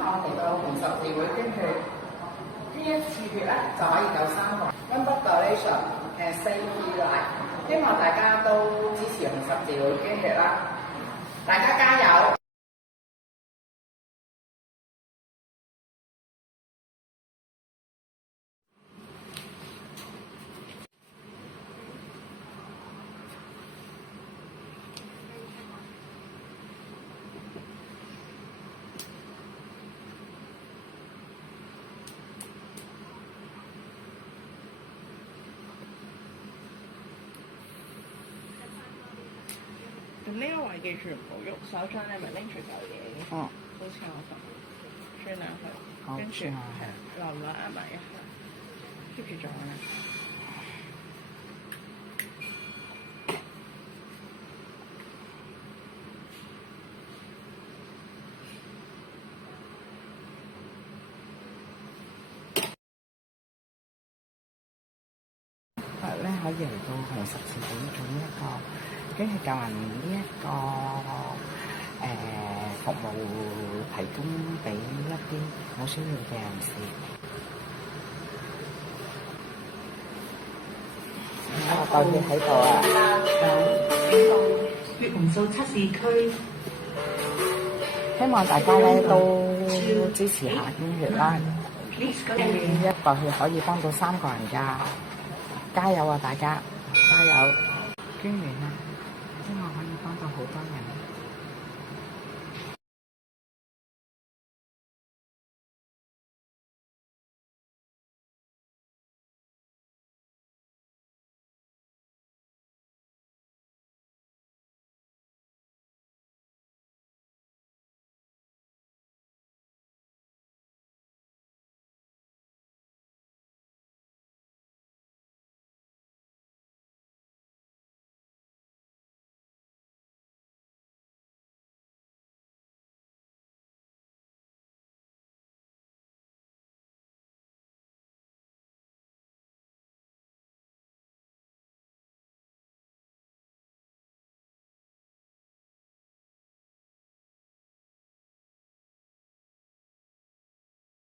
後我哋到紅十字會捐血，捐一次血咧就可以救3個。One blood donation can save 3 lives。希望大家都支持紅十字會捐血啦，大家加油！咁呢個位記住唔好喐，手掌你咪拎住嚿嘢嘅，哦，好似我咁，轉兩去，好跟住轉下去留唔留壓埋一下，keep 住咗啦。咧可以嚟到紅十字會做呢一個捐血救人呢一個服務，提供俾一啲好需要嘅人士。我袋血喺度啊！血紅素測試區，希望大家咧都支持下捐血啦，一袋血可以幫到3個人㗎，加油啊大家，加油！捐完啦〜